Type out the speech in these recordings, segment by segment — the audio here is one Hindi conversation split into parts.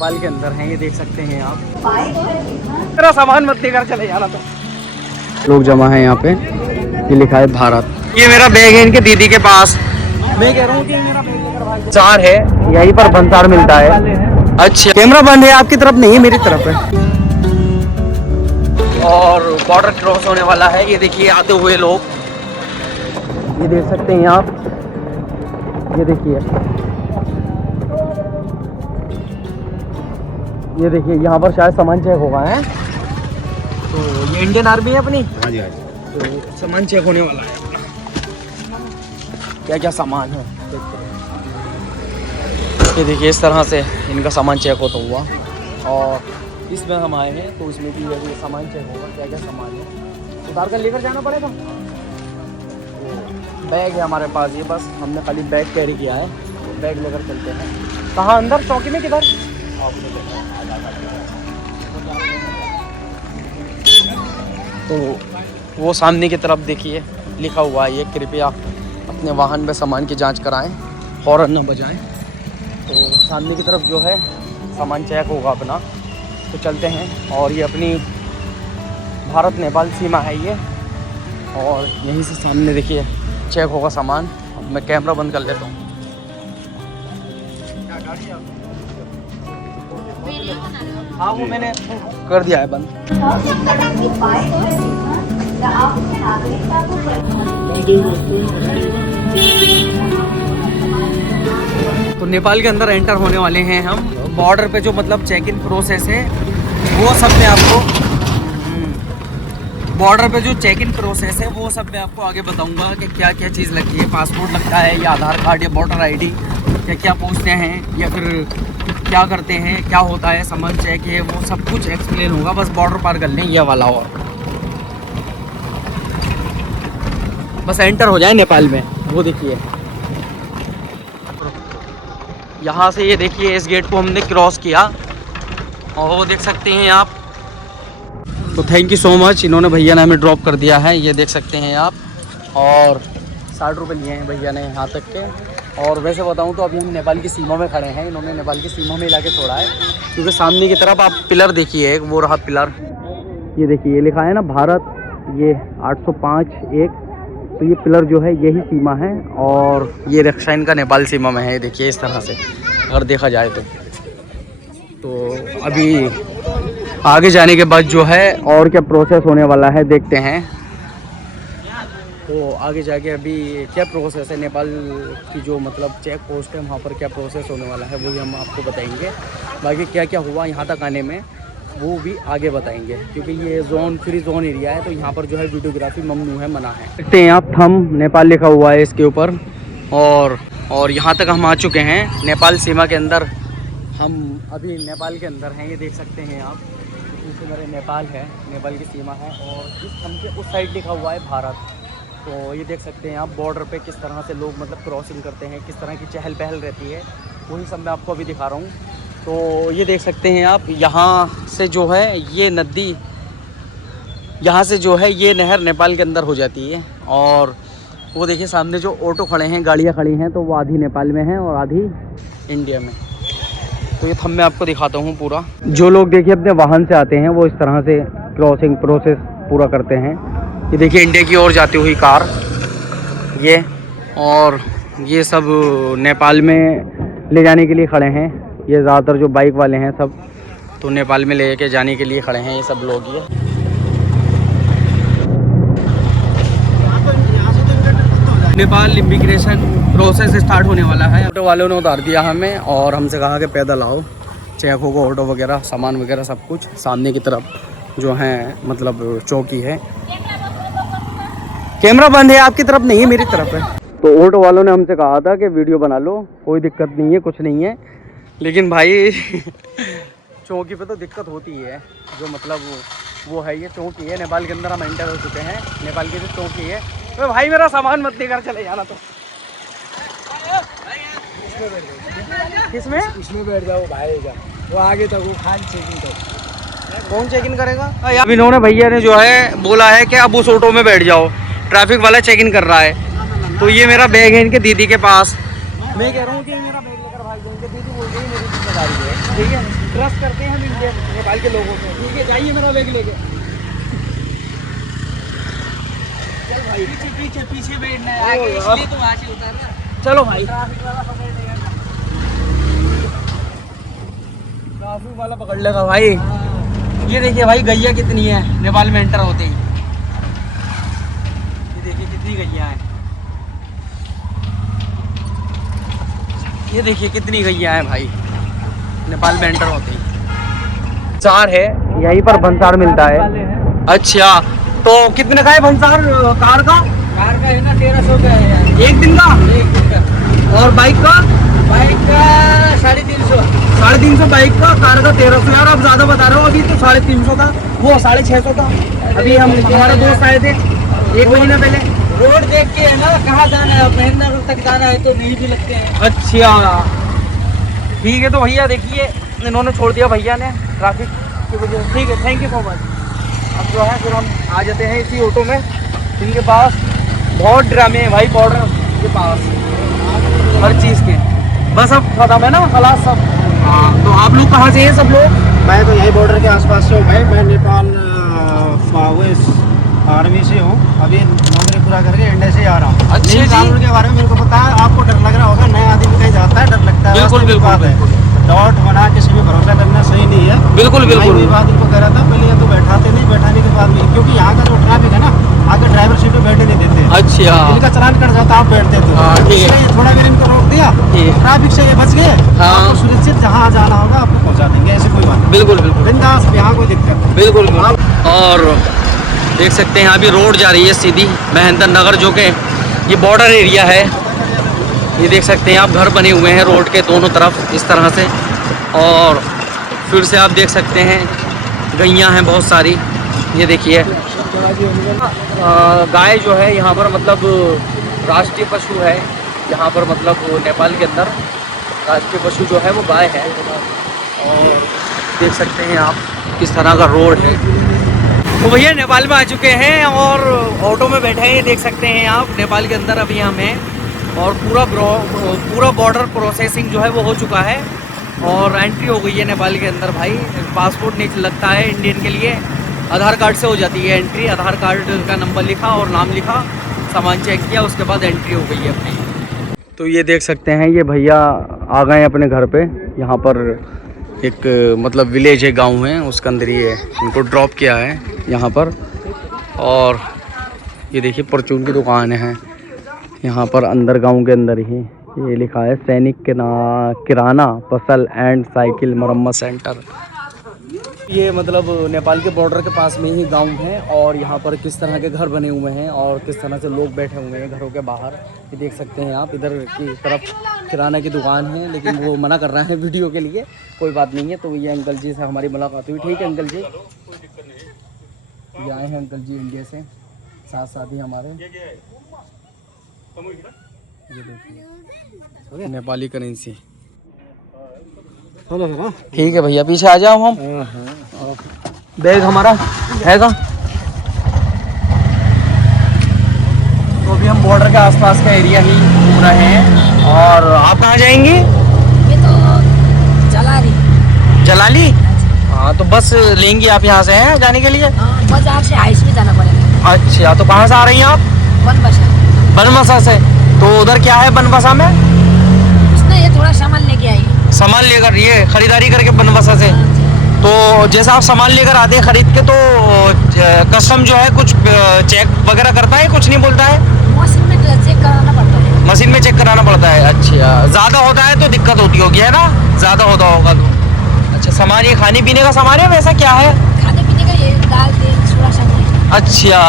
नेपाल के अंदर हैं, ये देख सकते हैं आप। मेरा सामान मत लेकर चले जाना। तो लोग जमा है यहाँ पे, ये लिखा है भारत। ये मेरा बैग है इनके दीदी के पास। मैं कह रहा हूँ कि मेरा बैग लेकर भाग। चार है यहीं पर भंसार मिलता है। अच्छा, कैमरा बंद है, आपकी तरफ नहीं है मेरी तरफ है। और बॉर्डर क्रॉस होने वाला है, ये देखिए आते हुए लोग, ये देख सकते हैं आप। ये देखिए यहाँ पर शायद सामान चेक होगा है। तो ये इंडियन आर्मी है अपनी। हाँ जी हाँ जी। तो सामान चेक होने वाला है अपना, क्या क्या सामान है। ये देखिए इस तरह से इनका सामान चेक होता हुआ, और इसमें हम आए हैं तो इसमें भी ये सामान चेक होगा, क्या क्या सामान है उतार कर लेकर जाना पड़ेगा। बैग है हमारे पास, ये बस हमने खाली बैग कैरी किया है, तो बैग लेकर चलते हैं। कहाँ अंदर चौकी में, किधर? तो वो सामने की तरफ देखिए लिखा हुआ है, ये कृपया अपने वाहन में सामान की जांच कराएं, हॉर्न न बजाएं। तो सामने की तरफ जो है सामान चेक होगा अपना, तो चलते हैं। और ये अपनी भारत नेपाल सीमा है ये, और यहीं से सामने देखिए चेक होगा सामान। अब मैं कैमरा बंद कर लेता हूँ। हाँ वो मैंने कर दिया है बंद। तो नेपाल के अंदर एंटर होने वाले हैं हम। बॉर्डर पे जो मतलब चेक इन प्रोसेस है वो सब मैं आपको, बॉर्डर पे जो चेक इन प्रोसेस है वो सब मैं आपको आगे बताऊंगा कि क्या क्या चीज़ लगती है। पासपोर्ट लगता है या आधार कार्ड या वोटर आईडी, क्या क्या पूछते हैं या फिर क्या करते हैं, क्या होता है, सामान चेक है, वो सब कुछ एक्सप्लेन होगा। बस बॉर्डर पार कर लें ये वाला, और बस एंटर हो जाए नेपाल में। वो देखिए यहाँ से, ये देखिए इस गेट को हमने क्रॉस किया, और वो देख सकते हैं आप। तो थैंक यू सो मच, इन्होंने भैया ने हमें ड्रॉप कर दिया है, ये देख सकते हैं आप। और 60 रुपये लिए हैं भैया ने यहाँ तक के। और वैसे बताऊँ तो अभी हम नेपाल की सीमा में खड़े हैं, इन्होंने नेपाल की सीमा में ला के छोड़ा है, क्योंकि सामने की तरफ आप पिलर देखिए, एक वो रहा पिलर, ये देखिए ये लिखा है ना भारत, ये 805-1। तो ये पिलर जो है यही सीमा है, और ये रिक्शा इनका नेपाल सीमा में है। देखिए इस तरह से अगर देखा जाए तो अभी आगे जाने के बाद जो है और क्या प्रोसेस होने वाला है देखते हैं। तो आगे जाके अभी क्या प्रोसेस है नेपाल की, जो मतलब चेक पोस्ट है वहाँ पर क्या प्रोसेस होने वाला है वही हम आपको बताएंगे। बाकी क्या क्या हुआ यहाँ तक आने में वो भी आगे बताएंगे, क्योंकि ये जोन फ्री जोन एरिया है, तो यहाँ पर जो है वीडियोग्राफी ममनू है, मना है। देखते हैं आप, थंब नेपाल लिखा हुआ है इसके ऊपर। और यहाँ तक हम आ चुके हैं नेपाल सीमा के अंदर। हम अभी नेपाल के अंदर हैं, ये देख सकते हैं आप। पीछे मेरे नेपाल है, नेपाल की सीमा है, और इस थंब के उस साइड लिखा हुआ है भारत। तो ये देख सकते हैं आप बॉर्डर पे किस तरह से लोग मतलब क्रॉसिंग करते हैं, किस तरह की चहल पहल रहती है, वही सब मैं आपको अभी दिखा रहा हूँ। तो ये देख सकते हैं आप, यहाँ से जो है ये नदी, यहाँ से जो है ये नहर नेपाल के अंदर हो जाती है। और वो देखिए सामने जो ऑटो खड़े हैं, गाड़ियाँ खड़ी हैं, तो वो आधी नेपाल में हैं और आधी इंडिया में। तो ये थंब मैं आपको दिखाता हूँ पूरा। जो लोग देखिए अपने वाहन से आते हैं वो इस तरह से क्रॉसिंग प्रोसेस पूरा करते हैं। ये देखिए इंडिया की ओर जाती हुई कार ये, और ये सब नेपाल में ले जाने के लिए खड़े हैं। ये ज़्यादातर जो बाइक वाले हैं सब तो नेपाल में ले के जाने के लिए खड़े हैं ये सब लोग। ये नेपाल इमिग्रेशन प्रोसेस स्टार्ट होने वाला है। ऑटो वालों ने उतार दिया हमें, और हमसे कहा कि पैदल आओ, चेक होगा ऑटो वगैरह, सामान वगैरह सब कुछ। सामने की तरफ जो है मतलब चौकी है। कैमरा बंद है, आपकी तरफ नहीं है मेरी तरफ है। तो ऑटो वालों ने हमसे कहा था कि वीडियो बना लो, कोई दिक्कत नहीं है, कुछ नहीं है। लेकिन भाई चौकी पे तो दिक्कत होती है, जो मतलब वो है, ये चौकी है नेपाल के अंदर। हम एंटर हो चुके हैं नेपाल की जो चौकी है। तो भाई मेरा सामान मत लेकर चले जाना। तो किसमें? इसमें बैठ जाओ भाई, वो आगे तक वो खान चेकिंग तक। कौन चेक इन करेगा? अब इन्होंने भैया ने जो है बोला है कि अब उस ऑटो में बैठ जाओ, ट्रैफिक वाला चेक इन कर रहा है। तो ये मेरा बैग है इनके दीदी के पास। मैं कह रहा हूँ कि मेरा बैग लेकर भाग जाओ, दीदी बोल रही है मेरी जिम्मेदारी है, ठीक है। ट्रस्ट करते हैं हम इंडिया नेपाल के लोगों को। ठीक है, जाइए मेरा बैग लेके। चल भाई, पीछे पीछे बैठना है आगे, इसलिए तो वहाँ से उतर रहा। चलो भाई, ट्रैफिक वाला पकड़ लेगा भाई। ये देखिए भाई गैया कितनी है नेपाल में एंटर होते ही। ये देखिए कितनी गैया है, ये देखिए कितनी गैया है भाई नेपाल में एंटर होते ही। भंसार है, यहीं पर भंसार मिलता है। अच्छा, तो कितने का है भंसार कार का? कार का है ना 1300 का है यार। एक दिन का? एक दिन का। और बाइक का? बाइक का 350। 350 बाइक का, कार का 1300। यार आप ज्यादा बता रहे हो, अभी तो 350 का, वो 650 का। अभी हम हमारे दोस्त आए थे 1 महीना पहले। रोड देख के है ना कहाँ जाना है, महेंद्रनगर तक जाना है तो नहीं भी लगते हैं। अच्छा ठीक है, तो भैया देखिए इन्होंने छोड़ दिया भैया ने ट्रैफिक की वजह से। ठीक है, थैंक यू सो मच। अब जो है फिर हम आ जाते हैं इसी ऑटो में। इनके पास बहुत ड्रामे हैं भाई, बॉर्डर के पास हर चीज़ के। बस अब खत्म है ना, खलास सब। हाँ, तो आप लोग कहाँ से हैं सब लोग? मैं तो यही बॉर्डर के आसपास से हूँ भाई। मैं नेपाल आर्मी से हूँ, अभी नौकरी पूरा करके इंडिया से आ रहा हूँ। अच्छे कानून के बारे में मेरे को पता है, आपको डर लग रहा होगा, नया आदमी कहीं जाता है डर लगता है। बिल्कुल बिल्कुल। डॉट बना किसी पे भरोसा करना सही नहीं है। बिल्कुल बिल्कुल। वही बात उनको कह रहा था, पहले तो बैठाते नहीं, बैठाने के बाद में, क्योंकि यहाँ का जो ट्रैफिक है ना, आगे ड्राइवर सीट पे बैठने नहीं देते। अच्छा, इनका चालान कट जाता, आप बैठते तो। हाँ, ठीक है। इसलिए थोड़ा देर इनको रोक दिया, ट्रैफिक से ये बच गए। हाँ। आपको सुनिश्चित जहाँ जाना होगा आपको पहुँचा देंगे, ऐसी कोई बात नहीं। बिल्कुल बिल्कुल बिंदास, यहाँ कोई दिक्कत नहीं। बिल्कुल। और देख सकते हैं अभी रोड जा रही है सीधी महेंद्रनगर, जो कि ये बॉर्डर एरिया है। ये देख सकते हैं आप, घर बने हुए हैं रोड के दोनों तरफ इस तरह से। और फिर से आप देख सकते हैं गैयाँ हैं बहुत सारी। ये देखिए गाय जो है यहाँ पर मतलब राष्ट्रीय पशु है। यहाँ पर मतलब नेपाल के अंदर राष्ट्रीय पशु जो है वो गाय है। और देख सकते हैं आप किस तरह का रोड है। तो भैया नेपाल में आ चुके हैं और ऑटो में बैठे हैं। ये देख सकते हैं आप, नेपाल के अंदर अभी हम हैं और पूरा बॉर्डर प्रोसेसिंग जो है वो हो चुका है और एंट्री हो गई है नेपाल के अंदर। भाई पासपोर्ट नहीं लगता है इंडियन के लिए, आधार कार्ड से हो जाती है एंट्री। आधार कार्ड का नंबर लिखा और नाम लिखा, सामान चेक किया, उसके बाद एंट्री हो गई है अपनी। तो ये देख सकते हैं ये भैया आ गए अपने घर पे। यहाँ पर एक मतलब विलेज है, गांव है, उसके अंदर ये इनको ड्रॉप किया है यहाँ पर। और ये देखिए परचून की दुकान है यहाँ पर अंदर, गांव के अंदर ही। ये लिखा है सैनिक किराना फसल एंड साइकिल मरम्मत सेंटर। ये मतलब नेपाल के बॉर्डर के पास में ही गांव है और यहाँ पर किस तरह के घर बने हुए हैं और किस तरह से लोग बैठे हुए हैं घरों के बाहर, ये देख सकते हैं आप। इधर की तरफ किराना की दुकान है, लेकिन वो मना कर रहा है वीडियो के लिए, कोई बात नहीं है। तो ये अंकल जी से हमारी मुलाकात हुई। ठीक है अंकल जी, ये आए हैं अंकल जी इंडिया से, साथ साथ ही हमारे। ये देखिए नेपाली करेंसी। ठीक है भैया, पीछे आ जाओ हम। बैग हमारा हैगा। तो अभी हम बॉर्डर के आसपास का एरिया ही घूम रहे हैं। और आप कहाँ जाएंगी? ये तो जलाली। हाँ, तो बस लेंगी आप यहाँ से हैं जाने के लिए? बाजार से हाइस में जाना पड़ेगा। अच्छा, तो कहाँ से आ रही हैं आप? बनबसा। बनबसा से। तो उधर क्या है बनबसा में? उसने ये थोड़ा सामान लेके आई। सामान लेकर, ये खरीदारी करके बनबसा से। तो जैसा आप सामान लेकर आते हैं खरीद के, तो कस्टम जो है कुछ चेक वगैरह करता है, कुछ नहीं बोलता है? मशीन में चेक कराना पड़ता है। मशीन में चेक कराना पड़ता है। अच्छा, ज़्यादा होता है तो दिक्कत होती होगी, है ना? ज़्यादा होता होगा तो। अच्छा, सामान ये खाने पीने का सामान है वैसा क्या है? खाने पीने का ये दाल तेल थोड़ा सा। अच्छा,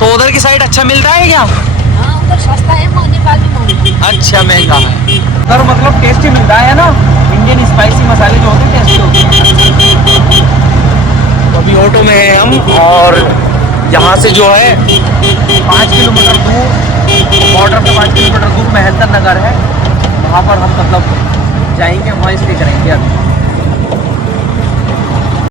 तो उधर की साइड अच्छा मिलता है क्या? हाँ, उधर सस्ता है, नेपाल में महंगा। अच्छा, महंगा है सर, मतलब टेस्टी मिलता है ना? इंडियन स्पाइसी मसाले जो होते हैं टेस्टी होते हैं। तो अभी ऑटो में है हम और यहाँ से जो है 5 किलोमीटर दूर, बॉर्डर से 5 किलोमीटर दूर महेंद्रनगर है। वहाँ पर हम मतलब जाएंगे, वहाँ स्टे करेंगे अभी।